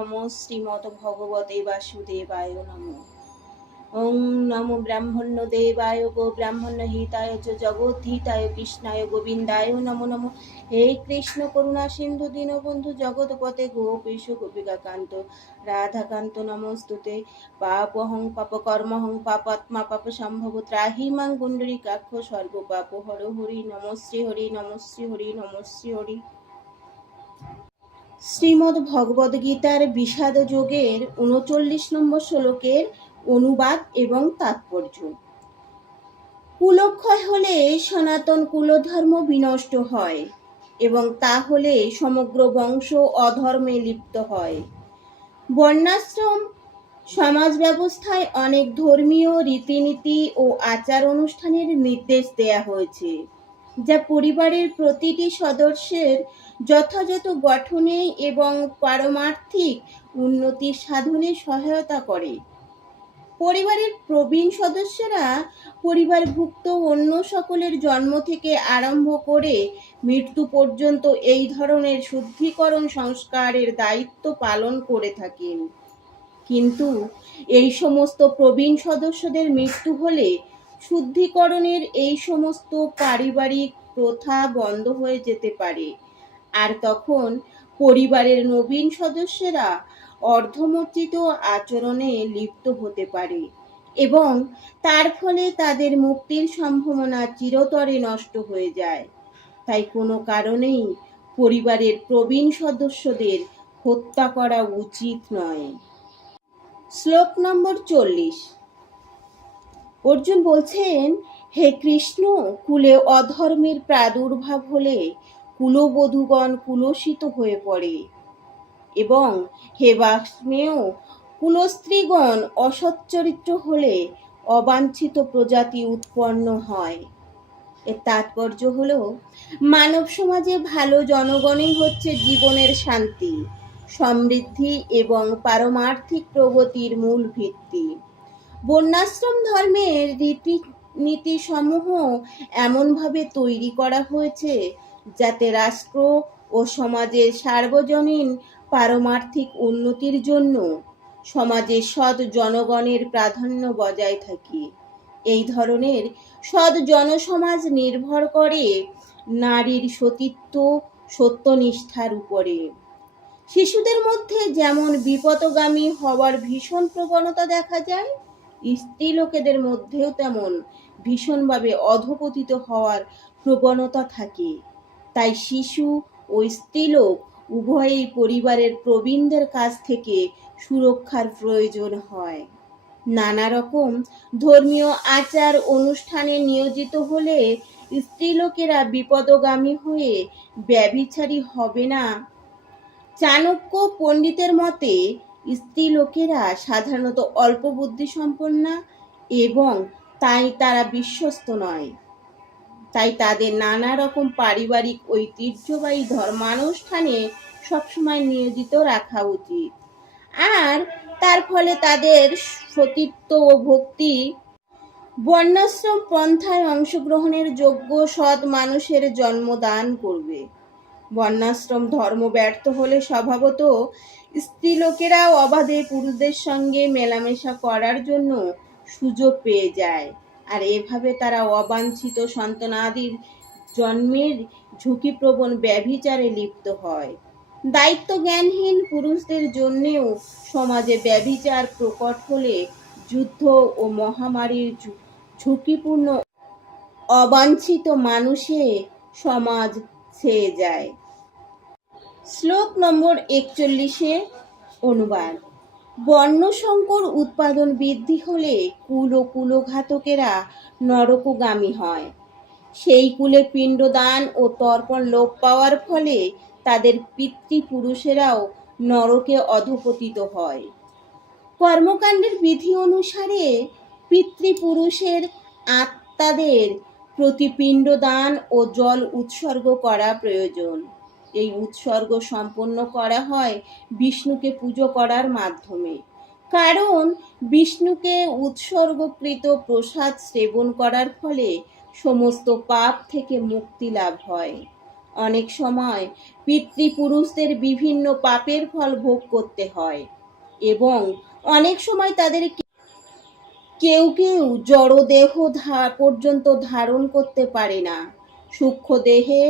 নমো শ্রীমদ্ ভগবতে বাসুদেবায় নমো। ওং নমো ব্রাহ্মণ্য দেবায় গো ব্রাহ্মণ্য হিতায় চ জগদ্ধিতায় কৃষ্ণায় গোবিন্দায় নমো নমো। হে কৃষ্ণ করুণা সিন্ধু দীনবন্ধু জগৎপতে গোপীশ গোপিকা কান্ত রাধাকান্ত নমস্তুতে। পাপহং পাপকর্মহং পাপাত্মা পাপ সম্ভব ত্রাহি মাং পুণ্ডরীকাক্ষ সর্ব পাপ হর হরি। নমঃ শ্রী হরি, নমঃ শ্রী হরি, নমঃ শ্রী হরি। শ্রীমদ্ ভগবদ গীতার বিষাদ যোগের ৩৯ নম্বর শ্লোকের অনুবাদ এবং তাৎপর্য। কুলক্ষয় হলে সনাতন কুলধর্ম বিনষ্ট হয় এবং তা হলে সমগ্র বংশ অধর্মে লিপ্ত হয়। বর্ণাশ্রম সমাজ ব্যবস্থায় অনেক ধর্মীয় রীতিনীতি ও আচার অনুষ্ঠানের নির্দেশ দেয়া হয়েছে, যা পরিবারের প্রতিটি সদস্যের যথাযথ গঠনে এবং পারমার্থিক উন্নতি সাধনে সহায়তা করে। পরিবারের প্রবীণ সদস্যরা পরিবারভুক্ত অন্য সকলের জন্ম থেকে আরম্ভ করে মৃত্যু পর্যন্ত এই ধরনের শুদ্ধিকরণ সংস্কারের দায়িত্ব পালন করে থাকেন। কিন্তু এই সমস্ত প্রবীণ সদস্যদের মৃত্যু হলে শুদ্ধিকরণের এই সমস্ত পারিবারিক প্রথা বন্ধ হয়ে যেতে পারে, আর তখন পরিবারের নবীন সদস্যরা অর্ধমর্জিত আচরণে লিপ্ত হতে পারে এবং তার ফলে তাদের মুক্তির সম্ভাবনা চিরতরে নষ্ট হয়ে যায়। তাই কোনো কারণেই পরিবারের প্রবীণ সদস্যদের হত্যা করা উচিত নয়। শ্লোক নম্বর 40। অর্জুন বলছেন, হে কৃষ্ণ, কুলে অধর্মের প্রাদুর্ভাব হলে কুলবধূগণ কুলসিত হয়ে পড়ে এবং হে বাষ্মেয়, কুলস্ত্রীগণ অসচ্চরিত্র হলে অবাঞ্ছিত প্রজাতি উৎপন্ন হয়। এর তাৎপর্য হলো, মানব সমাজে ভালো জনগণই হচ্ছে জীবনের শান্তি, সমৃদ্ধি এবং পারমার্থিক প্রগতির মূল ভিত্তি। বর্ণাশ্রম ধর্মের রীতিনীতি সমূহ এমনভাবে তৈরি করা হয়েছে যাতে রাষ্ট্র ও সমাজের সার্বজনীন পারমার্থিক উন্নতির জন্য সমাজে সৎ জনগণের প্রাধান্য বজায় থাকে। এই ধরনের সৎ জনসমাজ নির্ভর করে নারীর সতীত্ব সত্যনিষ্ঠার উপরে। শিশুদের মধ্যে যেমন বিপথগামী হওয়ার ভীষণ প্রবণতা দেখা যায়, স্ত্রীলোকেদের মধ্যেও তেমন ভীষণভাবে অধঃপতিত হওয়ার প্রবণতা থাকে। তাই শিশু ও স্ত্রীলোক উভয়ই পরিবারের প্রবীণদের কাছ থেকে সুরক্ষার প্রয়োজন হয়। নানা রকম ধর্মীয় আচার অনুষ্ঠানে নিয়োজিত হলে স্ত্রীলোকেরা বিপদগামী হয়ে ব্যভিচারী হবে না। চাণক্য পণ্ডিতের মতে স্ত্রীলোকেরা সাধারণত অল্প বুদ্ধিসম্পন্না এবং তাই তারা বিশ্বস্ত নয়। তাই তাদের নানা রকম পারিবারিক ঐতিহ্যবাহী ধর্মানুষ্ঠানে সবসময় নিয়োজিত রাখা উচিত, আর তার ফলে তাদের সতীত্ব ও ভক্তি বর্ণাশ্রম পন্থায় অংশগ্রহণের যোগ্য সৎ মানুষের জন্মদান করবে। বর্ণাশ্রম ধর্ম ব্যর্থ হলে স্বভাবত স্ত্রীলোকেরা অবাধে পুরুষদের সঙ্গে মেলামেশা করার জন্য সুযোগ পেয়ে যায়, আর এভাবে তারা অবাঞ্ছিত সন্তানাদির জন্মের ঝুঁকিপ্রবণ ব্যভিচারে লিপ্ত হয়। দায়িত্ব জ্ঞানহীন পুরুষদের জন্যেও সমাজে ব্যভিচার প্রকট হলে যুদ্ধ ও মহামারীর ঝুঁকিপূর্ণ অবাঞ্ছিত মানুষে সমাজ ছেয়ে যায়। শ্লোক নম্বর 41 অনুবাদ। বর্ণসংকর উৎপাদন বৃদ্ধি হলে কুল ও কুলঘাতকেরা নরকগামী হয়। সেই কুলে পিণ্ডদান ও তর্পণ লোপ পাওয়ার ফলে তাদের পিতৃপুরুষেরাও নরকে অধঃপতিত হয়। কর্মকাণ্ডের বিধি অনুসারে পিতৃপুরুষের আত্মাদের প্রতি পিণ্ডদান ও জল উৎসর্গ করা প্রয়োজন। এই উৎসর্গ সম্পন্ন করা হয় বিষ্ণুকে পুজো করার মাধ্যমে, কারণ বিষ্ণুকে উৎসর্গকৃত প্রসাদ সেবন করার ফলে সমস্ত পাপ থেকে মুক্তি লাভ হয়। অনেক সময় পিতৃপুরুষদের বিভিন্ন পাপের ফল ভোগ করতে হয় এবং অনেক সময় তাদের কেউ কেউ জড়দেহ পর্যন্ত ধারণ করতে পারে না, সূক্ষ্ম দেহে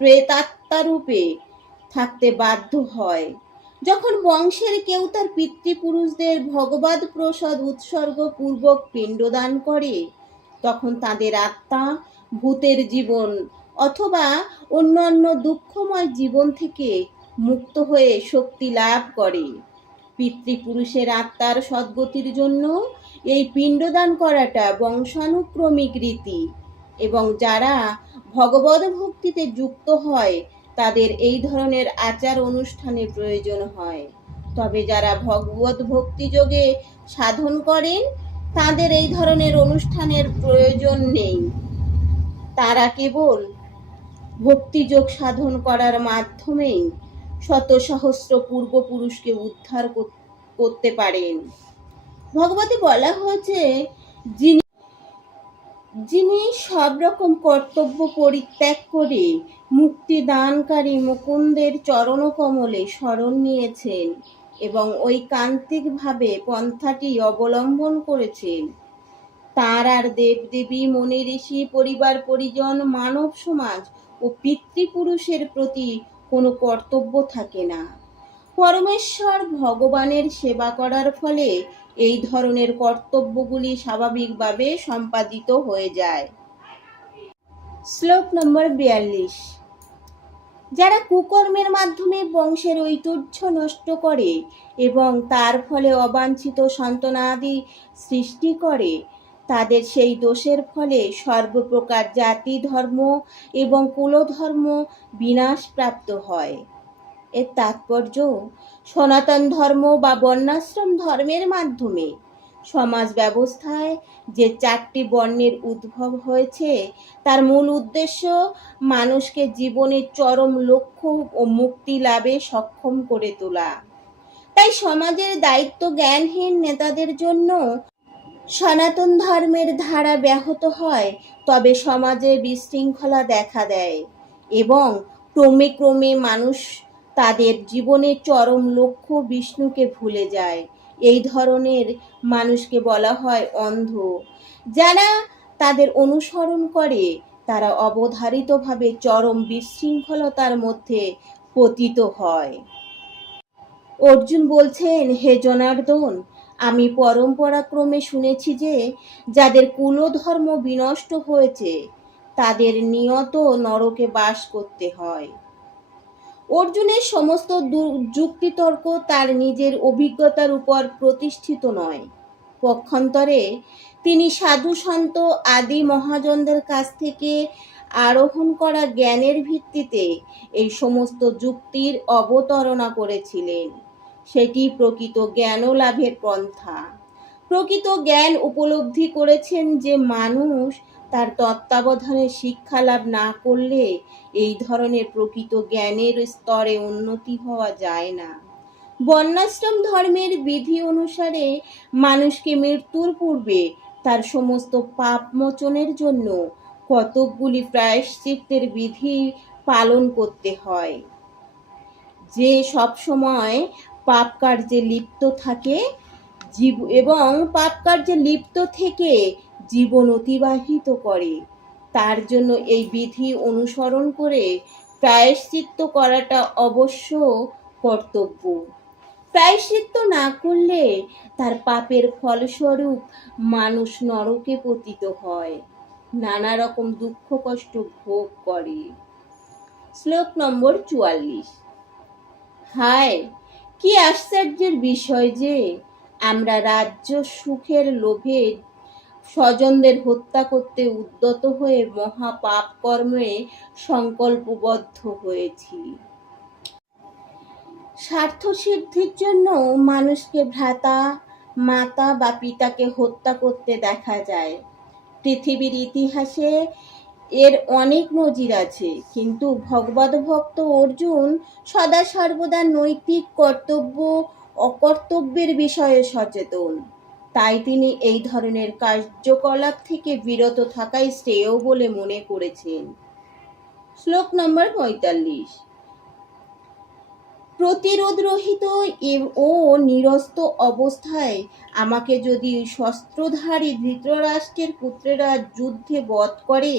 প্রেতাত্মা রূপে থাকতে বাধ্য হয়। যখন বংশের কেউ তার পিতৃপুরুষদের ভগবদ প্রসাদ উৎসর্গ পূর্বক পিণ্ডদান করে, তখন তাদের আত্মা ভূতের জীবন অথবা অন্যান্য দুঃখময় জীবন থেকে মুক্ত হয়ে শক্তি লাভ করে। পিতৃপুরুষের আত্মার সদ্গতির জন্য এই পিণ্ডদান করাটা বংশানুক্রমিক রীতি এবং যারা ভগবদ ভক্তিতে যুক্ত হয় তাদের এই ধরনের আচার অনুষ্ঠানের প্রয়োজন হয়। তবে যারা ভগবত ভক্তিযোগে সাধন করেন তাদের এই ধরনের অনুষ্ঠানের প্রয়োজন নেই। তারা কেবল ভক্তিযোগ সাধন করার মাধ্যমেই শত সহস্র পূর্বপুরুষকে উদ্ধার করতে পারেন। ভগবতে বলা হয়েছে, যিনি সব রকম কর্তব্য পরিত্যাগ করে মুক্তিদানকারী মুকুন্দের চরণকমলে শরণ নিয়েছেন এবং ঐকান্তিকভাবে পন্থাটি অবলম্বন করেছেন, তার আর দেবদেবী, মুনি ঋষি, পরিবার পরিজন, মানব সমাজ ও পিতৃপুরুষের প্রতি কোনো কর্তব্য থাকে না। পরমেশ্বর ভগবানের সেবা করার ফলে এই ধরনের কর্তব্যগুলি স্বাভাবিকভাবে সম্পাদিত হয়ে যায়। শ্লোক নম্বর 42। যারা কুকর্মের মাধ্যমে বংশের ঐতিহ্য নষ্ট করে এবং তার ফলে অবাঞ্ছিত সন্তানাদি সৃষ্টি করে, তাদের সেই দোষের ফলে সর্বপ্রকার জাতি, ধর্ম এবং কুলধর্ম বিনাশ প্রাপ্ত হয়। এর তাৎপর্য, সনাতন ধর্ম বা বর্ণাশ্রম ধর্মের মাধ্যমে সমাজ ব্যবস্থায় যে 4টি বর্ণের উদ্ভব হয়েছে তার মূল উদ্দেশ্য মানুষকে জীবনের চরম লক্ষ্য ও মুক্তি লাভে সক্ষম করে তোলা। তাই সমাজের দায়িত্ব জ্ঞানহীন নেতাদের জন্য সনাতন ধর্মের ধারা ব্যাহত হয়, তবে সমাজে বিশৃঙ্খলা দেখা দেয় এবং ক্রমে ক্রমে মানুষ তাদের জীবনের চরম লক্ষ্য বিষ্ণুকে ভুলে যায়। এই ধরনের মানুষকে বলা হয় অন্ধ। যারা তাদের অনুসরণ করে তারা অবধারিতভাবে চরম বিশৃঙ্খলতার মধ্যে পতিত হয়। অর্জুন বলছেন, হে জনার্দন, আমি পরম্পরাক্রমে শুনেছি যে যাদের কুলধর্ম বিনষ্ট হয়েছে তাদের নিয়ত নরকে বাস করতে হয়। অর্জুনের সমস্ত যুক্তিতর্ক তার নিজের অভিজ্ঞতার উপর প্রতিষ্ঠিত নয়। পক্ষান্তরে তিনি সাধু সন্ত আদি মহাজনদের কাছ থেকে আরোহণ করা জ্ঞানের ভিত্তিতে এই সমস্ত যুক্তির অবতারণা করেছিলেন। সেটি প্রকৃত জ্ঞান লাভের পন্থা। প্রকৃত জ্ঞান উপলব্ধি করেছেন যে মানুষ তার তত্ত্বাবধানে শিক্ষা লাভ না করলে এই ধরনের প্রকৃত জ্ঞানের স্তরে উন্নতি হওয়া যায় না। বর্ণাশ্রম ধর্মের বিধি অনুসারে মানুষকে মৃত্যুর পূর্বে তার সমস্ত পাপ মোচনের জন্য কতকগুলি প্রায়শ্চিত্তের বিধি পালন করতে হয়। যে সব সময় পাপ কার্যে লিপ্ত থাকে এবং পাপ কার্যে লিপ্ত থেকে জীবন অতিবাহিত করে, তার জন্য এই বিধি অনুসরণ করে প্রায়শ্চিত্ত করাটা অবশ্য কর্তব্য। প্রায়শ্চিত্ত না করলে তার পাপের ফলস্বরূপ মানুষ নরকে পতিত হয়, নানা রকম দুঃখ কষ্ট ভোগ করে। শ্লোক নম্বর 44। হায়, কি আশ্চর্যের বিষয় যে আমরা রাজ্য সুখের লোভে স্বজনদের হত্যা করতে উদ্যত হয়ে মহা পাপ কর্মে সংকল্পবদ্ধ হয়েছি। স্বার্থ সিদ্ধির জন্য মানুষকে ভ্রাতা, মাতা বা পিতাকে হত্যা করতে দেখা যায়। পৃথিবীর ইতিহাসে এর অনেক নজির আছে, কিন্তু ভগবদ ভক্ত অর্জুন সদা সর্বদা নৈতিক কর্তব্য অকর্তব্যের বিষয়ে সচেতন। তাই তিনি এই ধরনের কার্যকলাপ থেকে বিরত থাকাই শ্রেয় বলে মনে করেছেন। শ্লোক নম্বর 45। প্রতিরোধরহিত ও নিরস্ত অবস্থায় আমাকে যদি শস্ত্রধারী ধৃতরাষ্ট্রের পুত্রেরা যুদ্ধে বধ করে,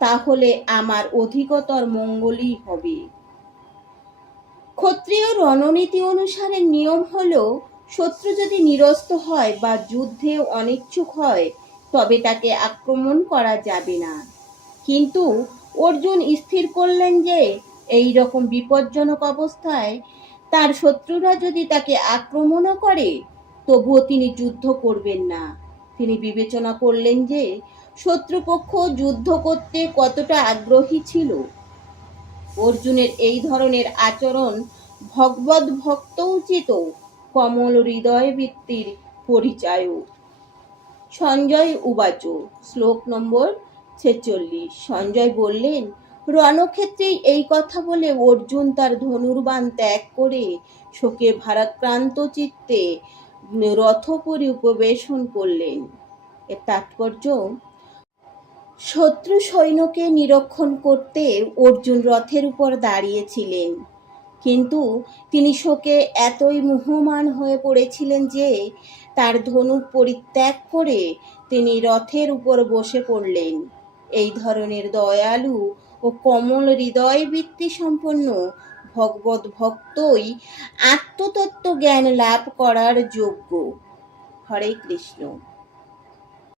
তাহলে আমার অধিকতর মঙ্গলই হবে। ক্ষত্রিয় রণনীতি অনুসারে নিয়ম হলো, শত্রু যদি নিরস্ত হয় বা যুদ্ধে অনিচ্ছুক হয় তবে তাকে আক্রমণ করা যাবে না। কিন্তু অর্জুন স্থির করলেন যে এই রকম বিপজ্জনক অবস্থায় তার শত্রুরা যদি তাকে আক্রমণও করে তবুও তিনি যুদ্ধ করবেন না। তিনি বিবেচনা করলেন যে শত্রুপক্ষ যুদ্ধ করতে কতটা আগ্রহী ছিল। অর্জুনের এই ধরনের আচরণ ভগবদ ভক্ত উচিত কমল হৃদয় বৃত্তির পরিচায়ক। সঞ্জয় উবাচ। শ্লোক নম্বর 46। সঞ্জয় বললেন, রণক্ষেত্রে এই কথা বলে অর্জুন তার ধনুর্বাণ ত্যাগ করে শোকে ভারাক্রান্ত চিত্তে রথপুরী উপবেশন করলেন। এর তাৎপর্য, শত্রু সৈন্যকে নিরীক্ষণ করতে অর্জুন রথের উপর দাঁড়িয়েছিলেন, কিন্তু তিনি শোকে এতই মুহ্যমান হয়ে পড়েছিলেন যে তার ধনুক পরিত্যাগ করে তিনি রথের উপর বসে পড়লেন। এই ধরনের দয়ালু ও কমল হৃদয় বৃত্তি সম্পন্ন ভগবত ভক্তই আত্মতত্ত্ব জ্ঞান লাভ করার যোগ্য। হরে কৃষ্ণ।